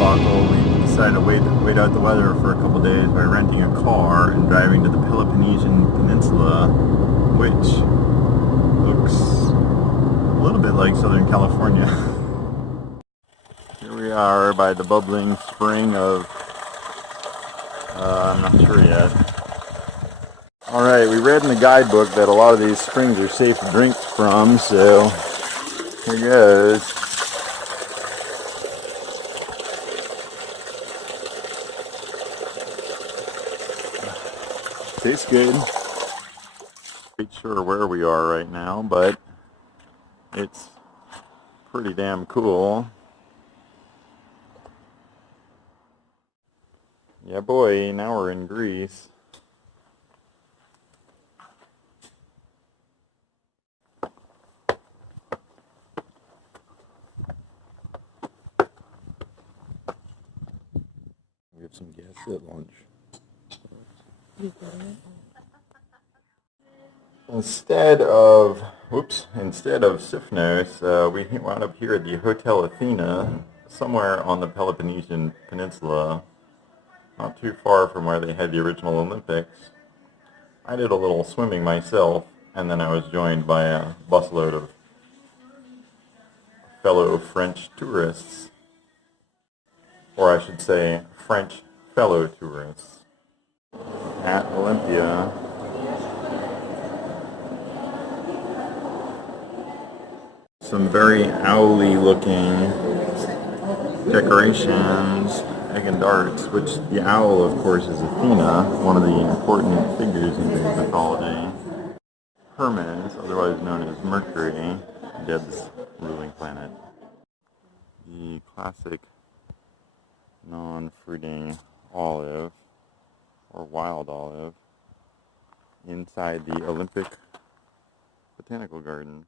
debacle, we decided to wait out the weather for a couple days by renting a car and driving to the Peloponnesian Peninsula, which looks a little bit like Southern California. Here we are by the bubbling spring of, I'm not sure yet. Alright, we read in the guidebook that a lot of these springs are safe to drink from, so here goes. Tastes good. Not quite sure where we are right now, but it's pretty damn cool. Yeah boy, now we're in Greece. We have some guests at lunch. Instead of Sifnos, we wound up here at the Hotel Athena, somewhere on the Peloponnesian Peninsula, not too far from where they had the original Olympics. I did a little swimming myself, and then I was joined by a busload of fellow French tourists, or I should say French fellow tourists. At Olympia, some very owly looking decorations, egg and darts, which the owl of course is Athena, one of the important figures in Greek mythology. Hermes, otherwise known as Mercury, Deb's ruling planet. The classic non-fruiting olive, or wild olive, inside the Olympic Botanical Gardens.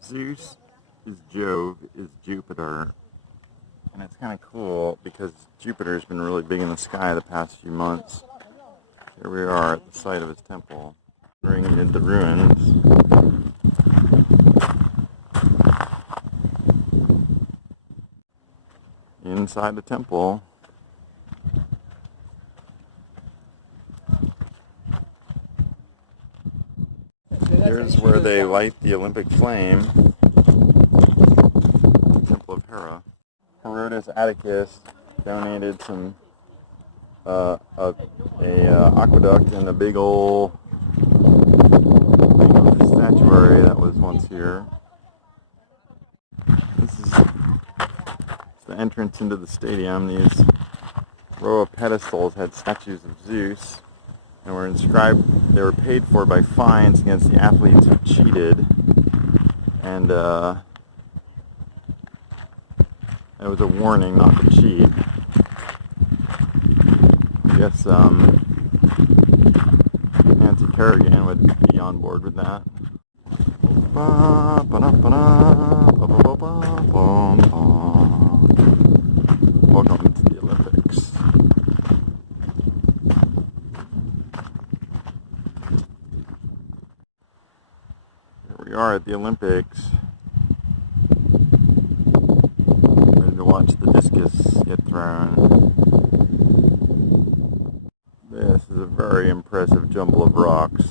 Zeus is Jove, is Jupiter, and it's kind of cool because Jupiter's been really big in the sky the past few months. Here we are at the site of his temple, bringing into ruins. Inside the temple, here's where they light the Olympic flame, the Temple of Hera. Herodotus Atticus donated some aqueduct and a big old statuary that was once here. This is the entrance into the stadium. These row of pedestals had statues of Zeus and were inscribed. They were paid for by fines against the athletes who cheated, and it was a warning not to cheat. I guess Nancy Kerrigan would be on board with that. Welcome to the Olympics. Here we are at the Olympics. Ready to watch the discus get thrown. This is a very impressive jumble of rocks.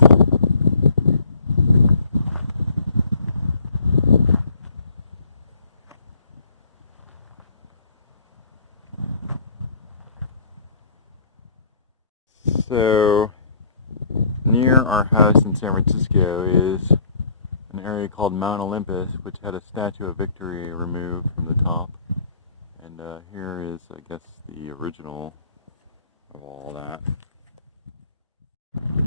So, near our house in San Francisco is an area called Mount Olympus, which had a Statue of Victory removed from the top. And here is, I guess, the original of all that.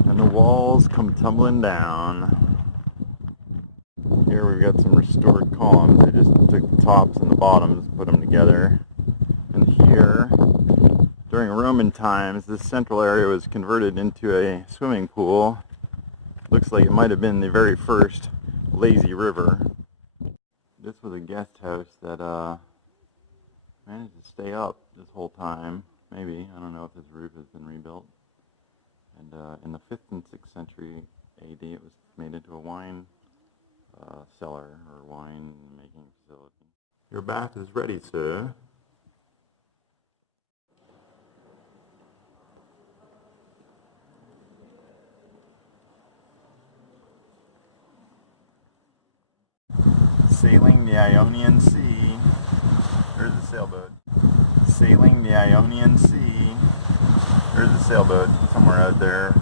And the walls come tumbling down. Here we've got some restored columns. They just took the tops and the bottoms, put them together. And here, during Roman times, this central area was converted into a swimming pool. Looks like it might have been the very first lazy river. This was a guest house that managed to stay up this whole time. Maybe. I don't know if this roof has been rebuilt. And in the 5th and 6th century AD, it was made into a wine cellar or wine making facility. Your bath is ready, sir. Sailing the Ionian Sea. There's a sailboat. Sailing the Ionian Sea. There's a sailboat somewhere out there.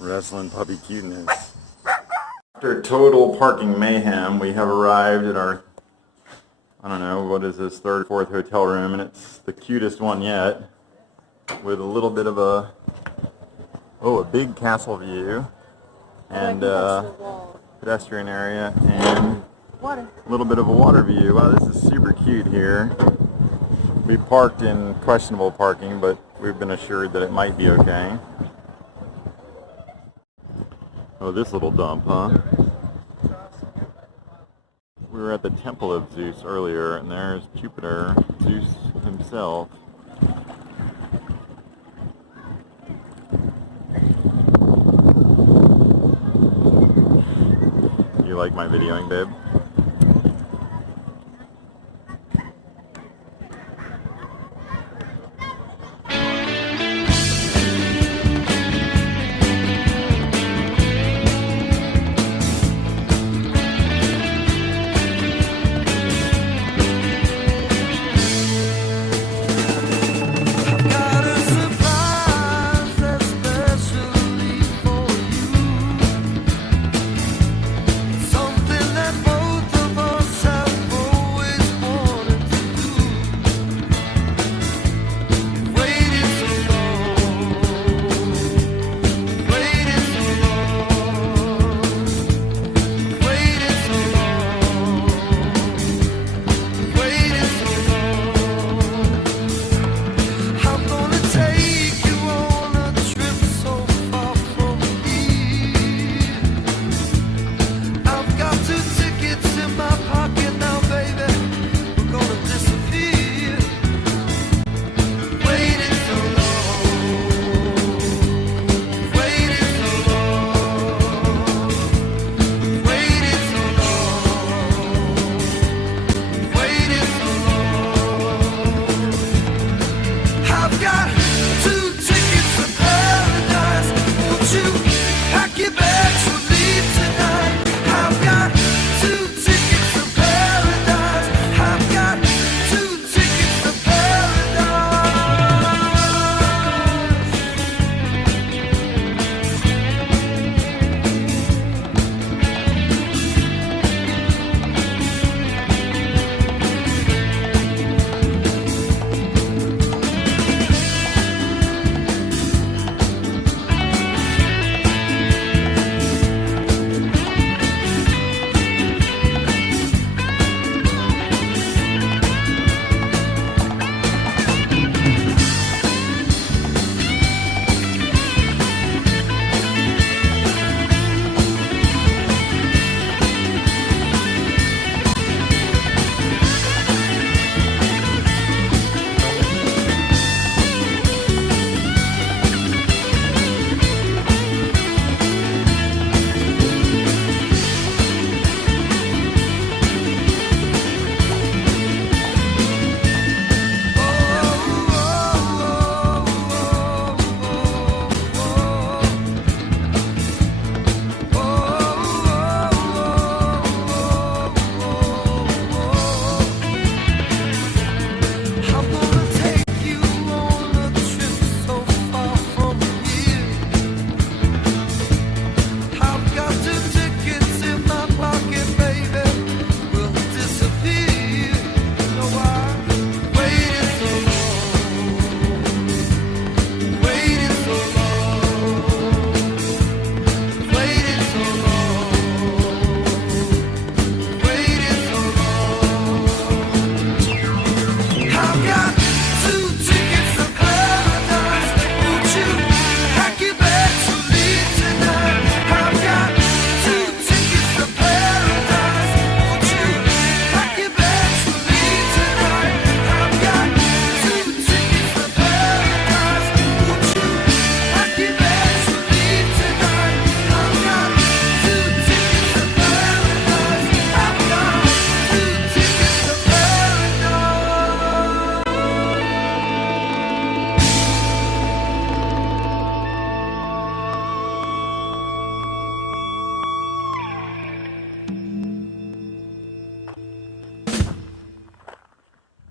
Wrestling puppy cuteness. After total parking mayhem, we have arrived at our, I don't know, what is this, 3rd, 4th hotel room, and it's the cutest one yet, with a little bit of a big castle view, and pedestrian area, and water. A little bit of a water view. Wow, this is super cute here. We parked in questionable parking, but we've been assured that it might be okay. Oh, this little dump, huh? We were at the Temple of Zeus earlier, and there's Jupiter, Zeus himself. You like my videoing, babe? Something that both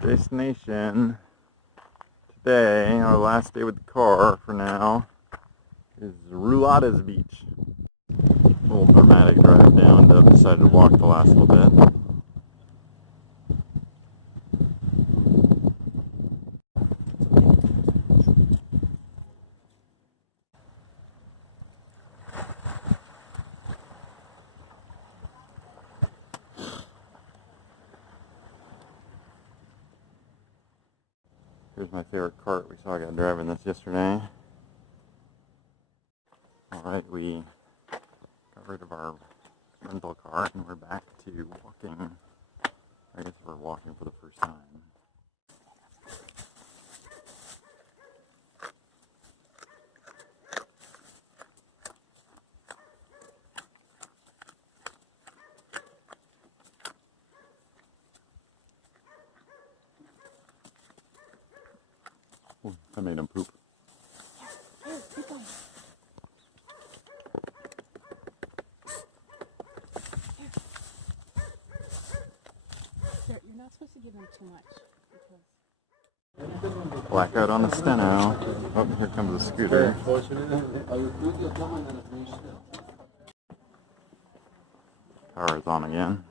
Destination today, our last day with the car for now, is Roulades Beach. A little dramatic drive down, Dub decided to walk the last little bit. Here's my favorite cart. We saw a guy driving this yesterday. Alright, we got rid of our rental car and we're back to walking. I guess we're walking for the first time. Ooh, I made him poop. Here, keep going. Here. You're not supposed to give him too much. Blackout on the steno. Oh, here comes a scooter. Power is on again.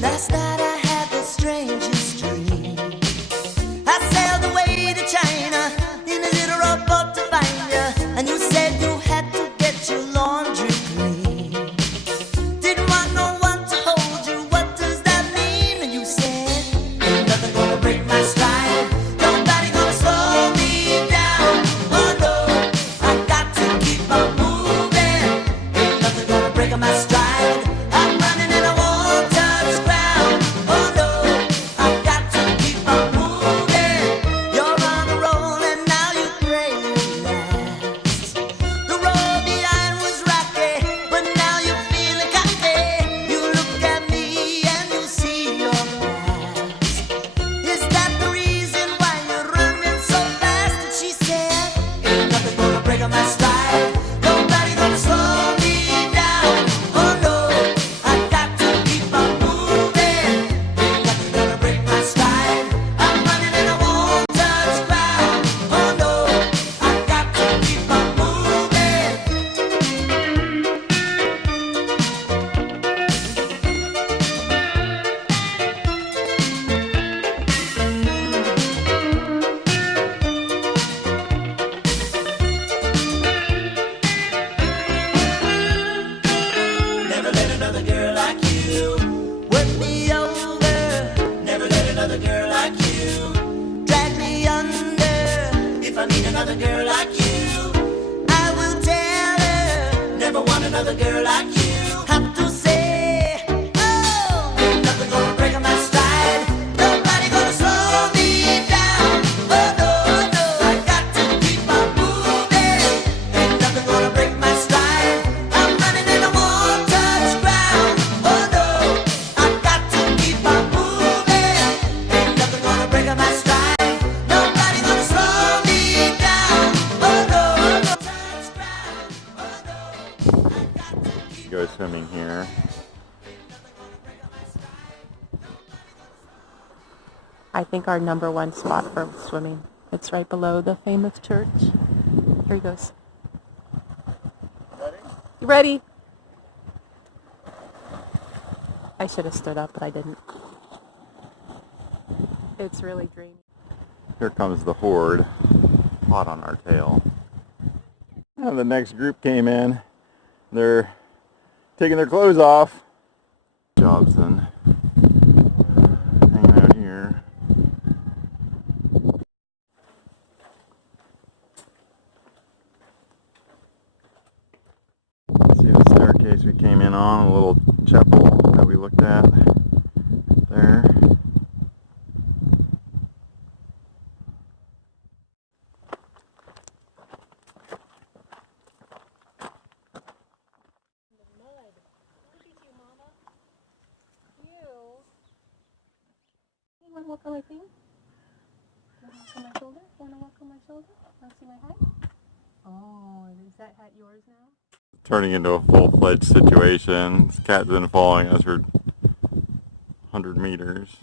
Last night I had the strangest dream. I sailed away to China in a little rowboat to find you, and you said you had to get your laundry clean. Didn't want no one to hold you, what does that mean? And you said, ain't nothing gonna break my stride, nobody gonna slow me down. Oh no, I got to keep on moving, ain't nothing gonna break my stride. I'm running and I won't touch ground. Oh no, I got to keep on moving. You're on a roll and now you pray you last. The road behind was rocky, but now you're feeling cocky. You look at me and you see your past. Is that the reason why you're running so fast? And she said, ain't nothing gonna break my stride, nobody gonna slow me down. Oh no, I got to keep on moving, ain't nothing gonna break my stride. I'm running and I won't touch ground. Oh no, I got to keep on moving. Never let another girl like you work me over. Never let another girl like you drag me under. If I meet another girl like you, I will tell her. Never want another girl like you. Have to say, oh, ain't nothing gonna break my stride. Nobody gonna slow me down. Oh no, no, I got to keep on moving. Ain't nothing gonna break my stride. I'm running and I won't touch ground. Oh no, I got to keep on moving. Ain't nothing gonna break my stride. Nobody gonna slow me down. Oh no, no, touch ground. Oh no, I got to keep Go swimming here. I think our number one spot for swimming. It's right below the famous church. Here he goes. Ready? You ready? I should have stood up, but I didn't. It's really dreamy. Here comes the horde. hot on our tail. And the next group came in. They're taking their clothes off. Jobson hanging out here. See the staircase we came in on, a little chapel that we looked at there. Want to walk on my thing? Want to walk on my shoulder? Want to walk on my shoulder? Want to see my hat? Oh, is that hat yours now? Turning into a full-fledged situation. This cat's been following us for 100 meters.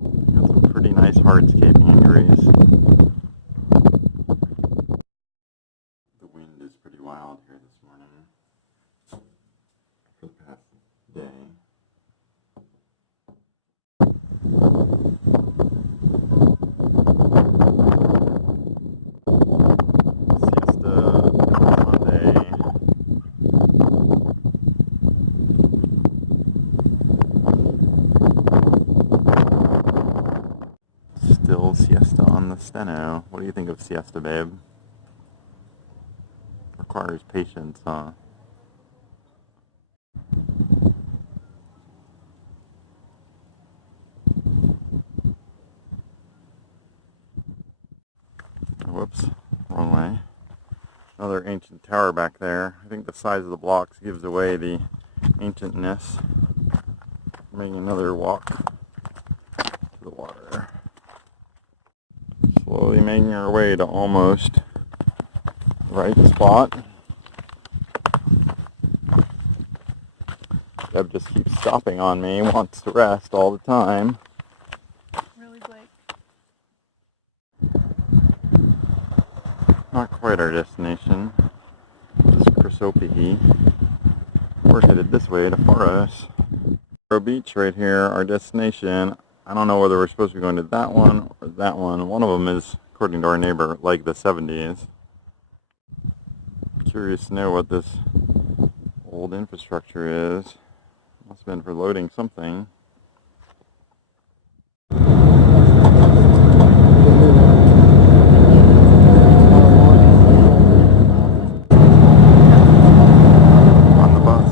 Got some pretty nice hardscaping injuries. The wind is pretty wild here this morning for the past day. Still siesta on the steno. What do you think of siesta, babe? Requires patience, huh? Whoops, wrong way. Another ancient tower back there. I think the size of the blocks gives away the ancientness. Making another walk to the water. Slowly making our way to almost the right spot. Deb just keeps stopping on me, wants to rest all the time. Really, Blake? Not quite our destination, just Chrysopehe. We're headed this way to Faros. Beach right here, our destination. I don't know whether we're supposed to be going to that one or that one. One of them is, according to our neighbor, like the 70s. Curious to know what this old infrastructure is. Must have been for loading something. On the bus.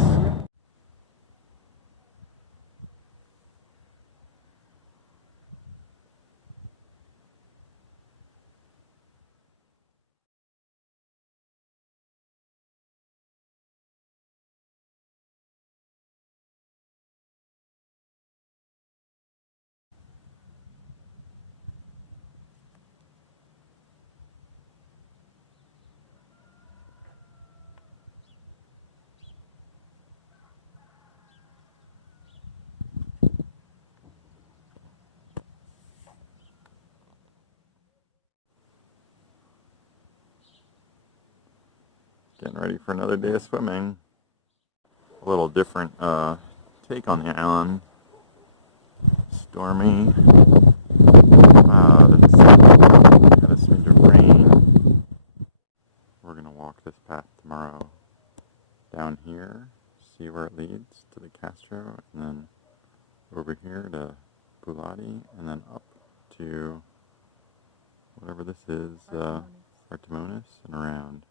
Getting ready for another day of swimming. A little different take on the island. Stormy. Cloud and sun. Got a smidge of rain. We're going to walk this path tomorrow. Down here, see where it leads to the Castro, and then over here to Bulati, and then up to whatever this is, Artemonis, and around.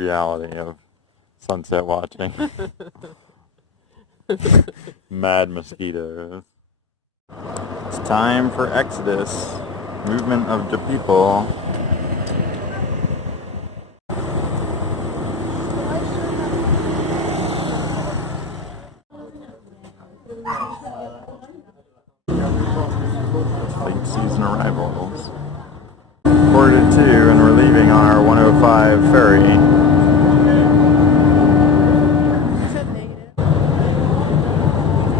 reality of sunset watching. Mad mosquitoes. It's time for Exodus. Movement of the people. Late season arrivals. 1:45 and we're leaving on our 105 ferry.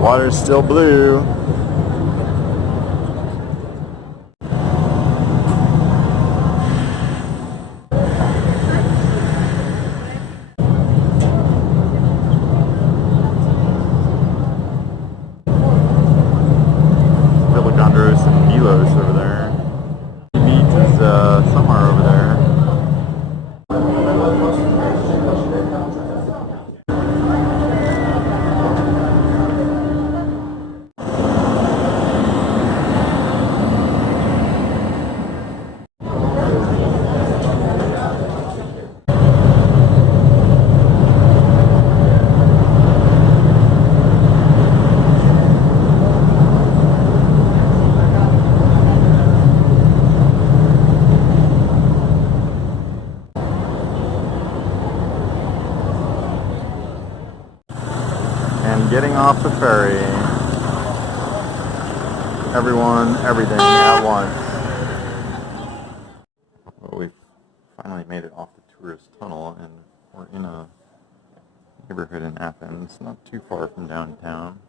Water's still blue. Peloponnese and Milos over there. Beach is somewhere over there. And getting off the ferry, everyone, everything at once. Well, we finally made it off the tourist tunnel and we're in a neighborhood in Athens, not too far from downtown.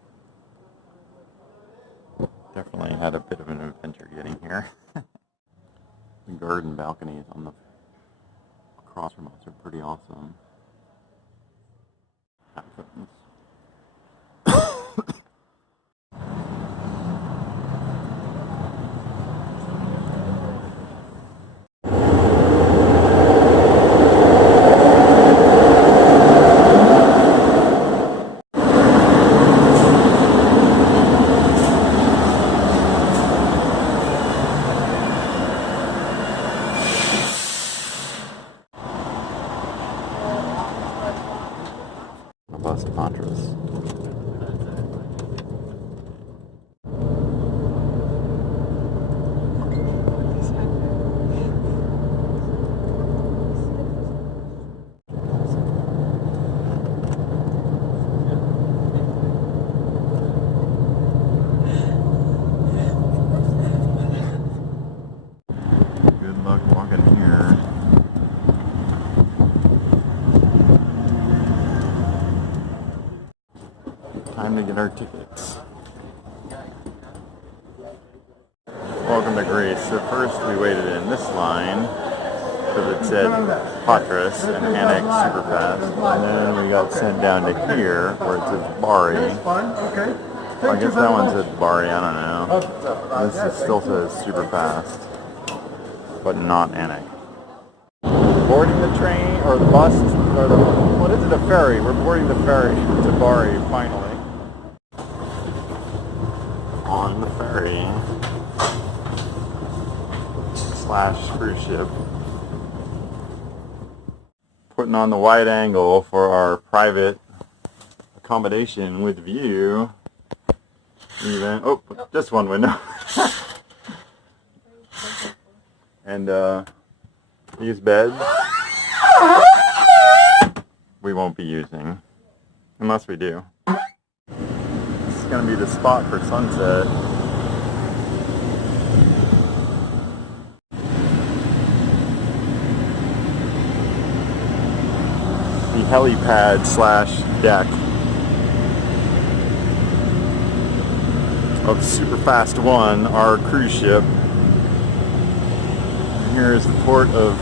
Definitely had a bit of an adventure getting here. The garden balconies on the across from us are pretty awesome. Athens. Plus Patras. Good luck walking here. Time to get our tickets. Welcome to Greece. So first we waited in this line because it said Patras and Annex Superfast, and then we got sent down to here where it says Bari. Well, I guess that one says Bari, I don't know. This still says Superfast, but not Annex. Boarding the train or the bus or the what is it? A ferry. We're boarding the ferry to Bari finally. On the ferry / cruise ship. Putting on the wide angle for our private accommodation with view. Even just one window. And these beds we won't be using unless we do. This is going to be the spot for sunset. The helipad / deck of Superfast 1, our cruise ship. And here is the port of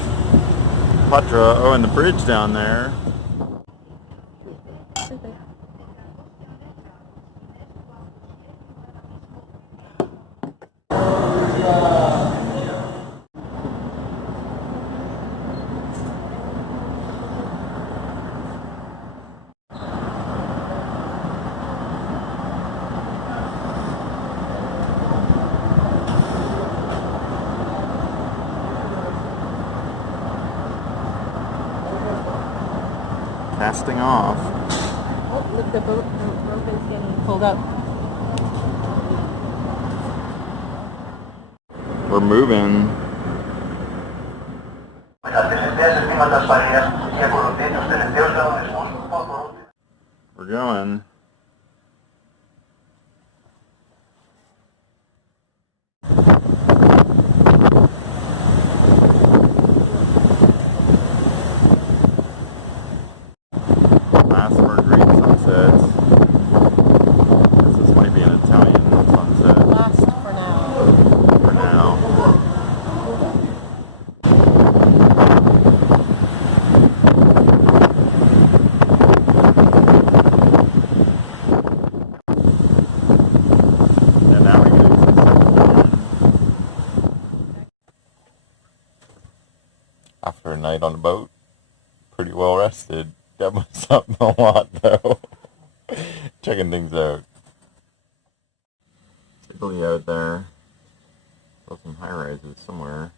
Patra. Oh, and the bridge down there. casting off. Oh, look, the rope is getting pulled up. We're moving. We're going. Last of our great sunsets. This is maybe an Italian sunset. Last for now. For now. And now we're getting some sunshine. After a night on the boat, pretty well rested. Got myself a lot though. Checking things out. Italy out there. Saw some high rises somewhere.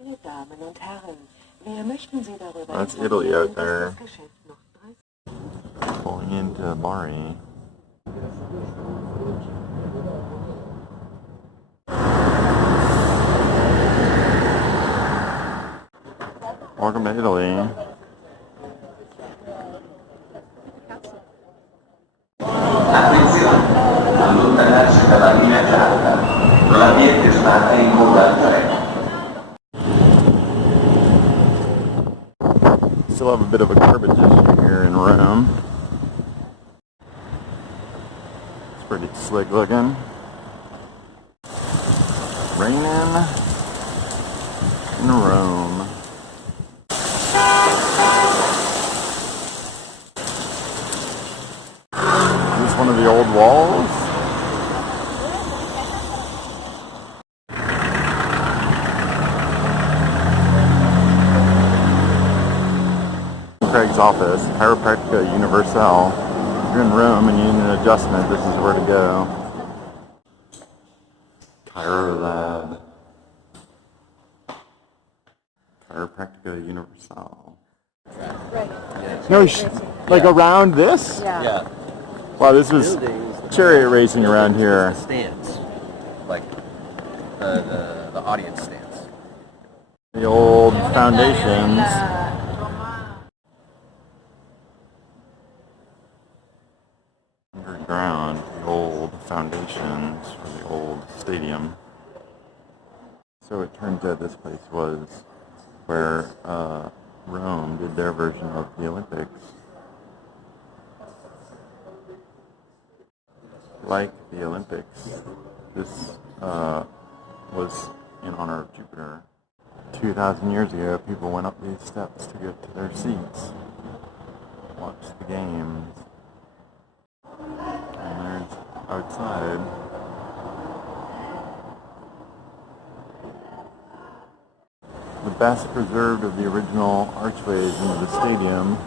Meine Damen und Herren, wir möchten Sie darüber That's Italy out there. das Geschäft noch 30 Pulling into Bari. Welcome to Italy. Attenzione, allontanarsi dalla linea gialla. L'ambiente sbarca in coda al treno. Still have a bit of a garbage issue here in Rome. It's pretty slick looking. Raining in Rome. Is this one of the old walls? Craig's office, Chiropractica Universal. If you're in Rome and you need an adjustment, this is where to go. Chiro Lab. Chiropractica Universal. Right. No, like around this? Yeah. Wow, this was chariot racing around here. The stands, like the audience stands. The old foundations. Underground, the old foundations for the old stadium. So it turns out this place was where Rome did their version of the Olympics. Like the Olympics, this was in honor of Jupiter. 2,000 years ago, people went up these steps to get to their seats, watch the games. And there's outside. The best preserved of the original archways into the stadium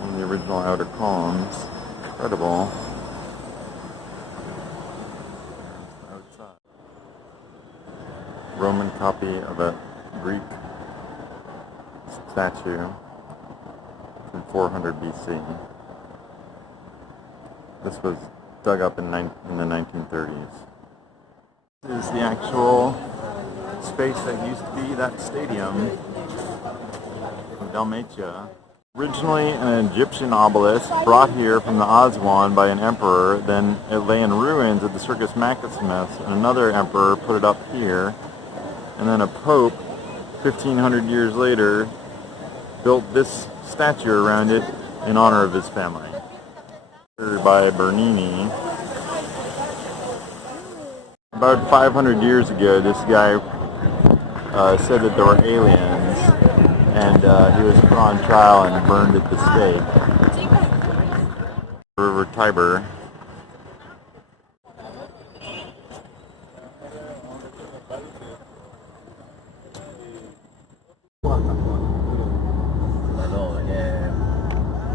and the original outer columns. Incredible. Outside. Roman copy of a Greek statue from 400 BC. This was dug up in the 1930s. This is the actual space that used to be that stadium of Dalmatia. Originally an Egyptian obelisk brought here from the Aswan by an emperor, then it lay in ruins at the Circus Maximus, and another emperor put it up here, and then a pope 1,500 years later built this statue around it in honor of his family. By Bernini. About 500 years ago, this guy said that there were aliens, and he was put on trial and burned at the stake. River Tiber.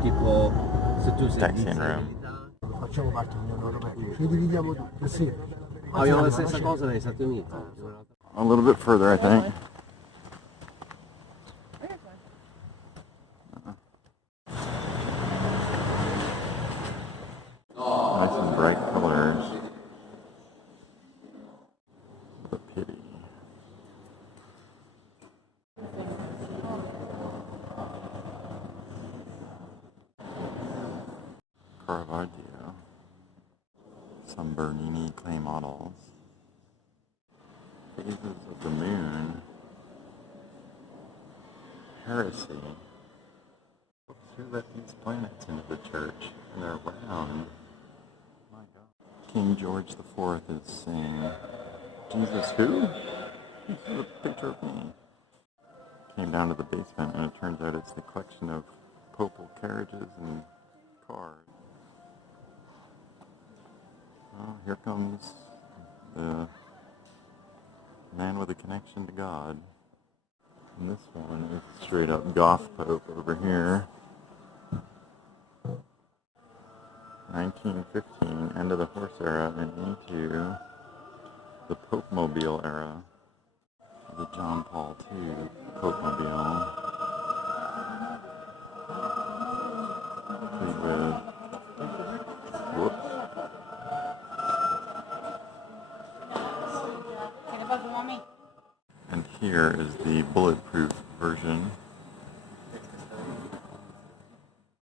Tipo, se tu Taxiing room. facciamo parte dell'Unione Europea, quindi ci dividiamo tutto, sì. Abbiamo la stessa cosa negli Stati Uniti. A little bit further, I think. Nice and bright colors. The pity. Caravaggio. Some Bernini clay models. Phases of the moon. Heresy. Who let these planets into the church? And they're round. My God. King George IV is saying, Jesus who? This is a picture of me. Came down to the basement and it turns out it's the collection of papal carriages and cars. Well, here comes the man with a connection to God. And this one is straight up goth pope over here. 1915, end of the horse era and into the Pope-mobile era. The John Paul II Pope-mobile. Complete with, whoops. And here is the bulletproof version.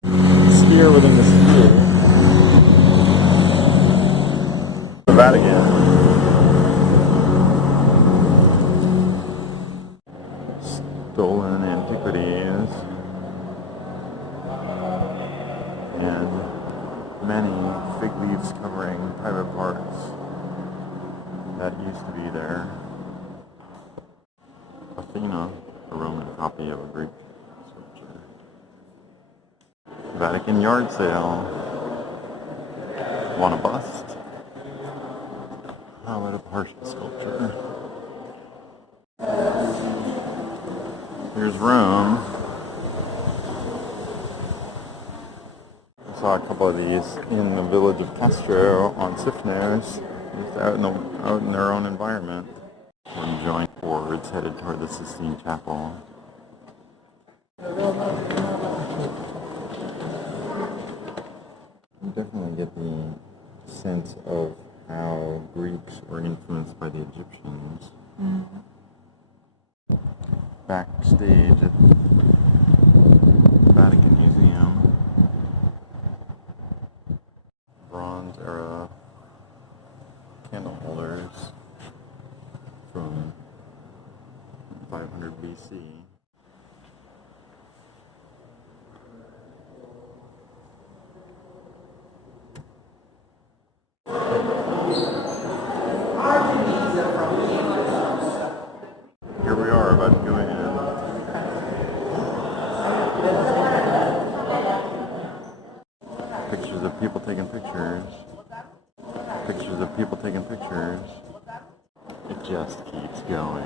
Sphere within the sphere. The Vatican. Stolen antiquities. And many fig leaves covering private parts that used to be there. Athena, a Roman copy of a Greek sculpture. Vatican yard sale. Want a bust? How about a partial sculpture? Here's Rome. I saw a couple of these in the village of Castro on Sifnos, just out in their own environment. One joint boards headed toward the Sistine Chapel. You definitely get the sense of how Greeks were influenced by the Egyptians. Backstage at the Vatican Museum. Bronze era candle holders from 500 BC. Here we are about to go in. Pictures of people taking pictures. Pictures of people taking pictures. It just keeps going.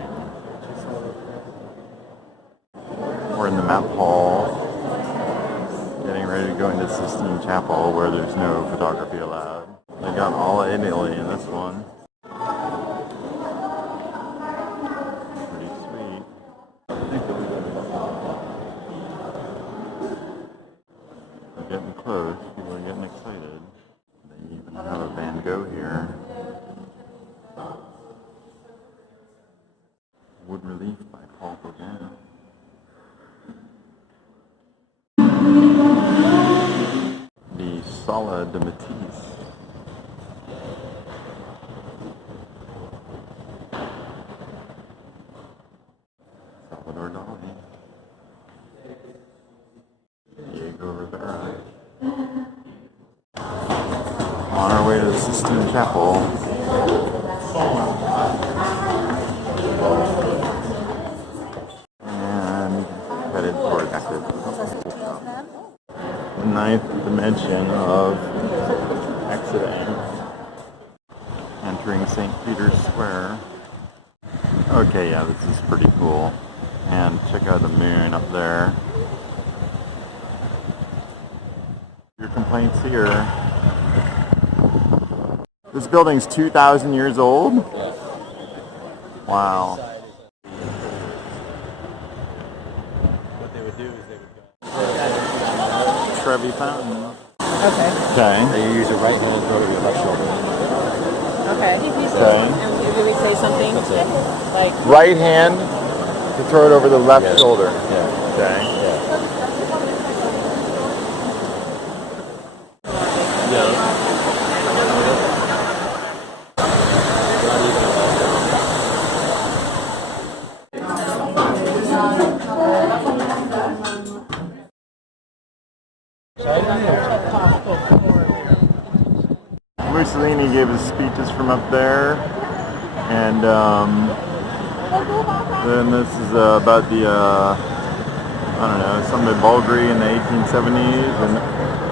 We're in the map hall, getting ready to go into Sistine Chapel where there's no photography allowed. They got all Italy in this one. Pretty sweet. We're getting close. People are getting excited. They even have a Van Gogh here. Wood relief by Paul Gauguin. The Sala de Matisse. Salvador Dali. Diego Rivera. On our way to the Sistine Chapel. And headed toward the ninth dimension of exiting. Entering St. Peter's Square. Okay, yeah, this is pretty cool. And check out the moon up there. Your complaints here. This building's 2,000 years old? Yeah. Wow. What they would do is they would go. Trevi Fountain. Okay. Okay. You use your right hand, throw it over your left shoulder. Okay. Okay. And did we say something? That's it. Like, Right hand to throw it over the left Yeah. shoulder. Yeah. Okay. Yeah. No. Not even a left. Mussolini gave his speeches from up there, and then this is about the I don't know, something in Bulgari in the 1870s, and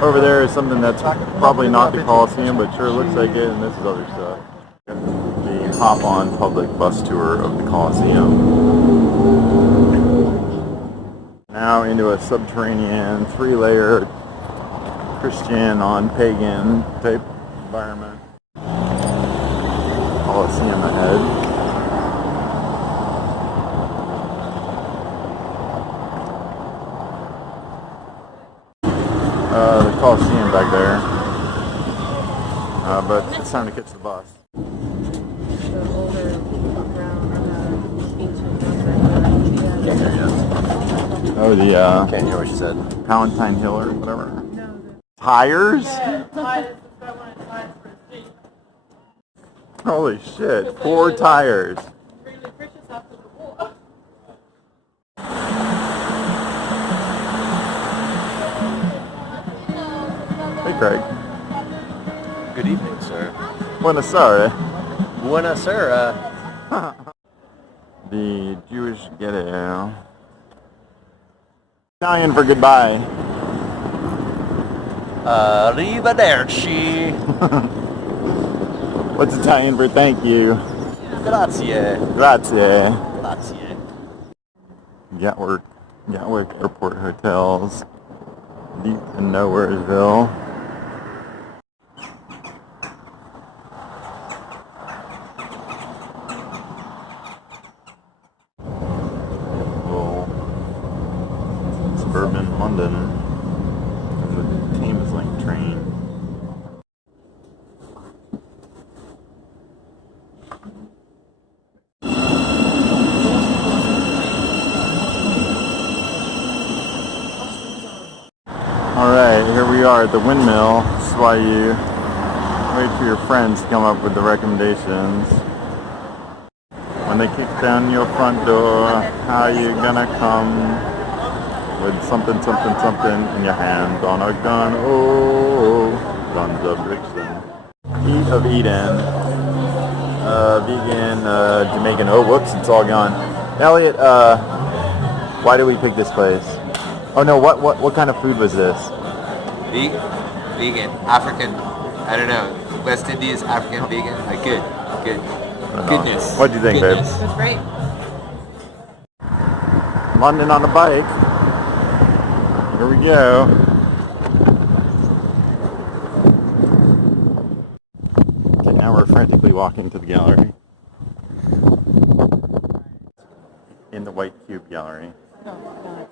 over there is something that's probably not the Colosseum, but sure looks like it, and this is other stuff. The hop-on public bus tour of the Colosseum. Now into a subterranean, 3-layer Christian on pagan type environment. Colosseum ahead. The Colosseum back there. But it's time to catch the bus. the older brown, ancient ones. Oh, the Can't hear what she said. Palatine Hill or whatever. No, Tires? the Holy shit, 4 tires. really precious after the war. Hey Craig. Good evening, sir. Buonasera. Buonasera. The Jewish ghetto. Italian for goodbye. Arrivederci. What's Italian for thank you? Grazie. Grazie. Grazie. Gatwick Airport Hotels. Deep in Nowheresville. Little suburban London. And the Thames Link train. Alright, here we are at the windmill. This is why you wait for your friends to come up with the recommendations. When they kick down your front door, how you gonna come with something in your hand on a gun? Oh, guns of Brixton. Heat of Eden. Vegan, Jamaican. Oh, whoops, it's all gone. Elliot, why did we pick this place? Oh no, what kind of food was this? Vegan, African, I don't know, West Indies, African, vegan, like good, goodness. What do you think, babe? That's great. London on a bike. Here we go. Okay, now we're frantically walking to the gallery. In the White Cube Gallery. No, no.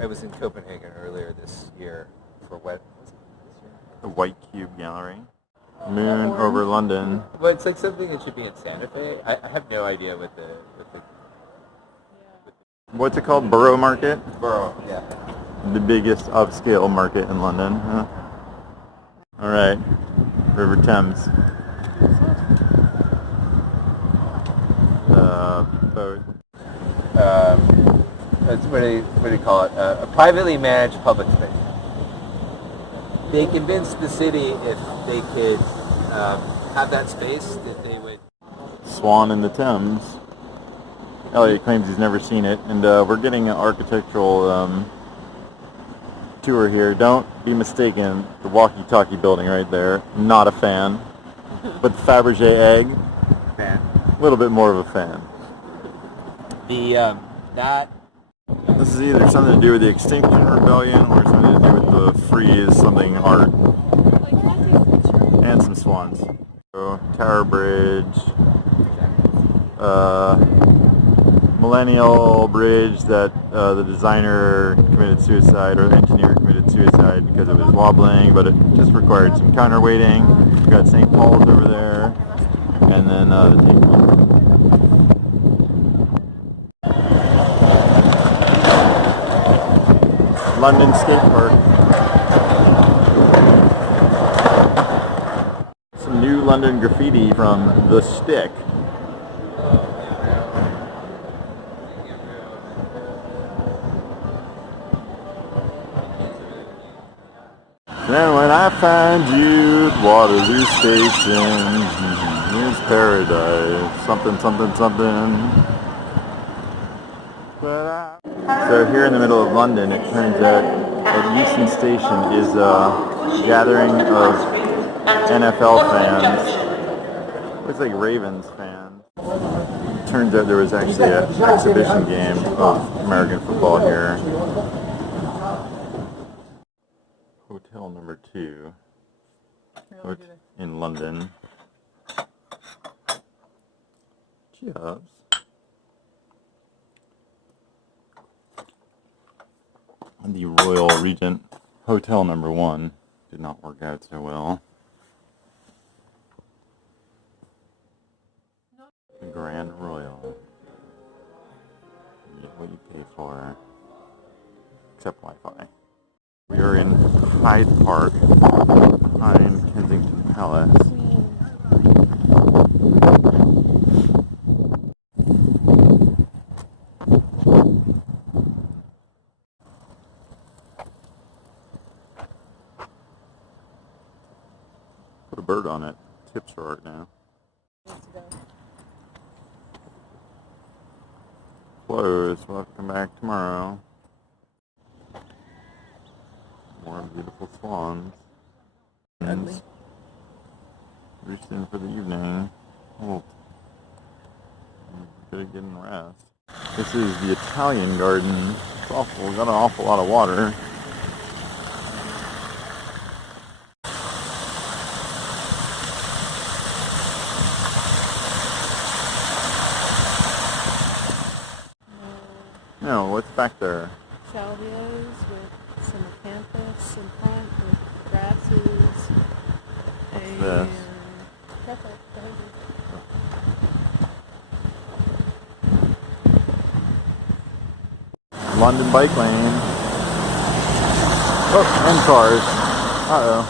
I was in Copenhagen earlier this year for The White Cube Gallery. Moon over London. Well, it's like something that should be in Santa Fe. I have no idea what the What's it called? Borough Market? borough, yeah. The biggest upscale market in London. Huh? Alright. River Thames. Boat. That's what do you call it? A privately managed public space. They convinced the city if they could have that space that they would. Swan in the Thames. Elliot claims he's never seen it, and we're getting an architectural tour here. Don't be mistaken. The walkie-talkie building right there. Not a fan. But the Fabergé egg. Fan. A little bit more of a fan. The that. This is either something to do with the Extinction Rebellion or something to do with the Freeze something art. And some swans. So, Tower Bridge. Millennial Bridge that the designer committed suicide, or the engineer committed suicide because it was wobbling, but it just required some counterweighting. We've got St. Paul's over there, and then the Tate Modern. London Skate Park. Some new London graffiti from The Stick. Then when I find you at Waterloo Station, here's paradise, something, something, something. So here in the middle of London, it turns out that Euston Station is a gathering of NFL fans. Looks like Ravens fans. Turns out there was actually an exhibition game of American football here. Hotel number 2 in London. Cheers. And the Royal Regent Hotel number 1 did not work out so well. The Grand Royal. You get what you pay for, except Wi-Fi. We are in Hyde Park behind Kensington Palace. Put a bird on it. Tips for art now. Closed. We'll have to come back tomorrow. More beautiful swans. Reached in for the evening. Oh, good at getting rest. This is the Italian garden. It's awful. We got an awful lot of water. No, what's back there? Salvias with some acanthus in front with grasses. What's this? Purple. London bike lane. Oh, and cars. Uh-oh.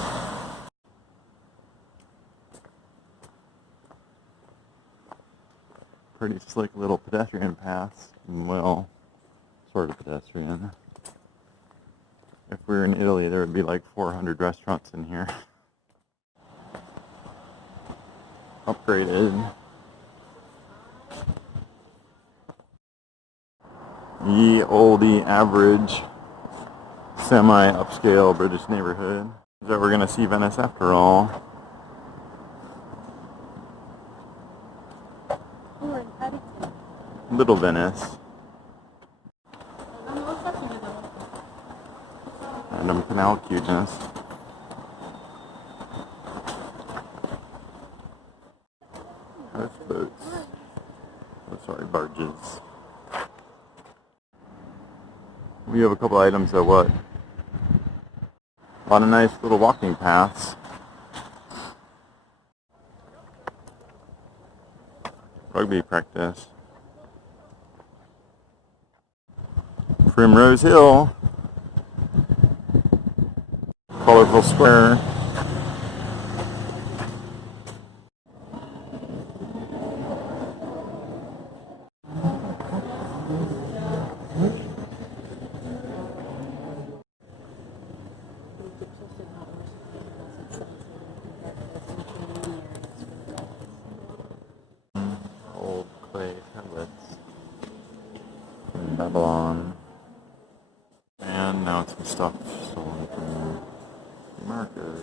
Pretty slick little pedestrian paths. Well, sort of pedestrian. If we were in Italy, there would be like 400 restaurants in here. Upgraded. Ye oldie average semi-upscale British neighborhood. So we're gonna see Venice after all. We're in Paddington. Little Venice. Random canal cuteness. Houseboats. Oh, sorry, barges. We have a couple items of what? A lot of nice little walking paths. Rugby practice. Primrose Hill. Colorful square. Old clay tablets in Babylon. And now it's stuff stolen from the Americas.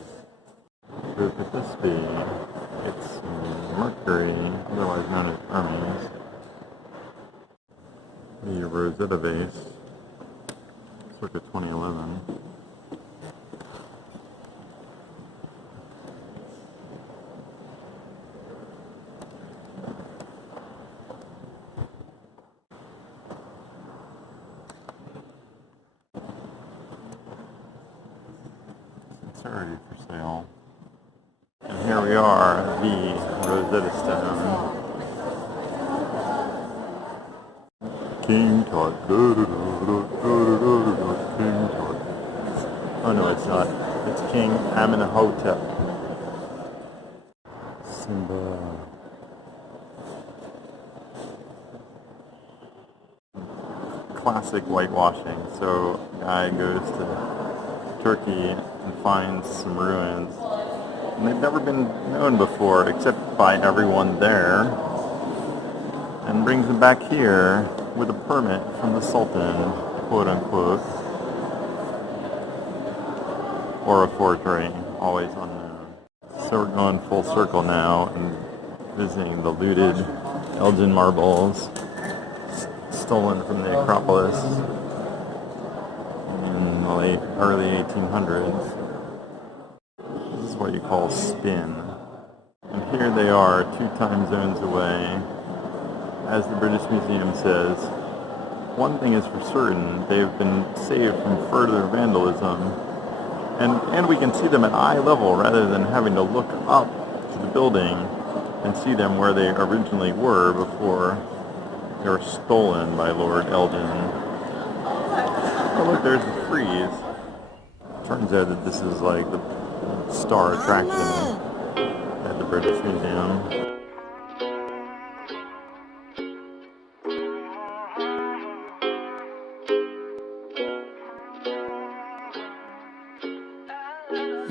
So could this be? It's Mercury, otherwise known as Hermes. The Rosetta vase, circa 2011. It's already for sale. And here we are, the Rosetta Stone. King Tut. King Tut. Oh no, it's not. It's King Amenhotep. Simba. Classic whitewashing. So a guy goes to Turkey and finds some ruins. And they've never been known before except by everyone there. And brings them back here with a permit from the Sultan, quote unquote. Or a forgery, always unknown. So we're going full circle now and visiting the looted Elgin marbles stolen from the Acropolis in the early 1800s. This is what you call spin. And here they are, 2 time zones away. As the British Museum says, one thing is for certain, they've been saved from further vandalism, and we can see them at eye level rather than having to look up to the building and see them where they originally were before they were stolen by Lord Elgin. Oh look, there's the frieze. Turns out that this is like the star attraction at the British Museum.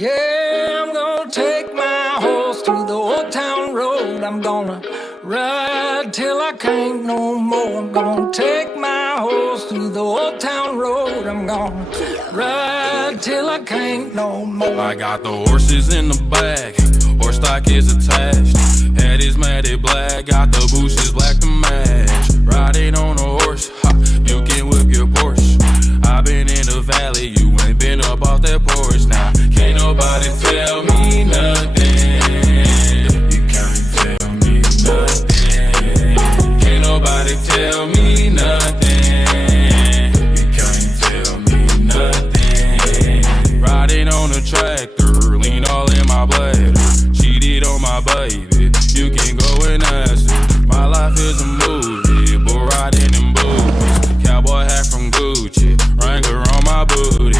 Yeah, I'm gonna take my horse through the old town road. I'm gonna ride till I can't no more. I'm gonna take my horse through the old town road. I'm gonna ride till I can't no more. I got the horses in the back, horse stock is attached. Head is matted black, got the bushes black to match. Riding on a horse, ha, you can whip your Porsche. I've been in the valley, you ain't been up off that porch now. Can't nobody tell me nothing. You can't tell me nothing. Can't nobody tell me nothing. You can't tell me nothing. Riding on a tractor, lean all in my bladder. Cheated on my baby, you can go and ask her. My life is a movie, bull riding in boots. Cowboy hat from Gucci, Wrangler on my booty.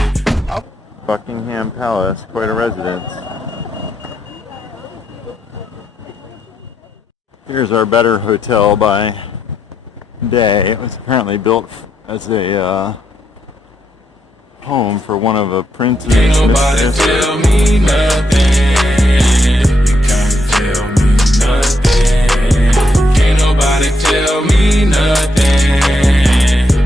Buckingham Palace, quite a residence. Here's our better hotel by day. It was apparently built as a home for one of a prince's Can't nobody tell me nothing. You can't tell me nothing. Can't nobody tell me nothing.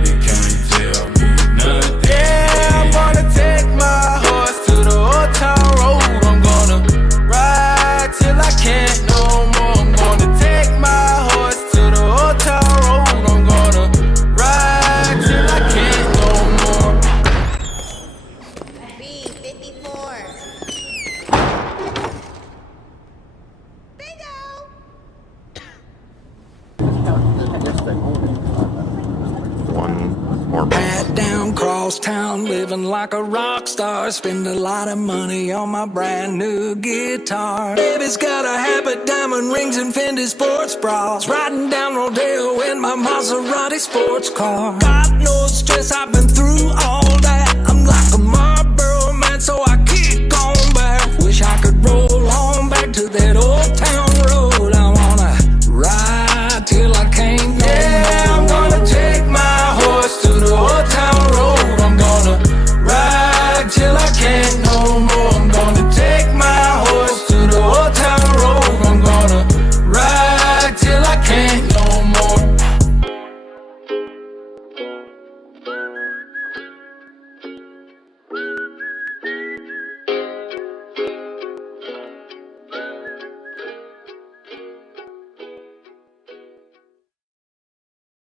You can't tell me nothing. Yeah, I'm gonna take my horse to the old town road. I'm gonna ride till I can't no more. I'm gonna take my horse to the old town road. I'm gonna ride till I can't no more. B54. Bingo! one more. Hat down, cross town, living like a rock star. Spend a lot of money on my brand new guitar. Baby's got a habit, diamond rings and Fendi sports bras. Riding down Rodeo in my Maserati sports car. Got no stress, I've been through all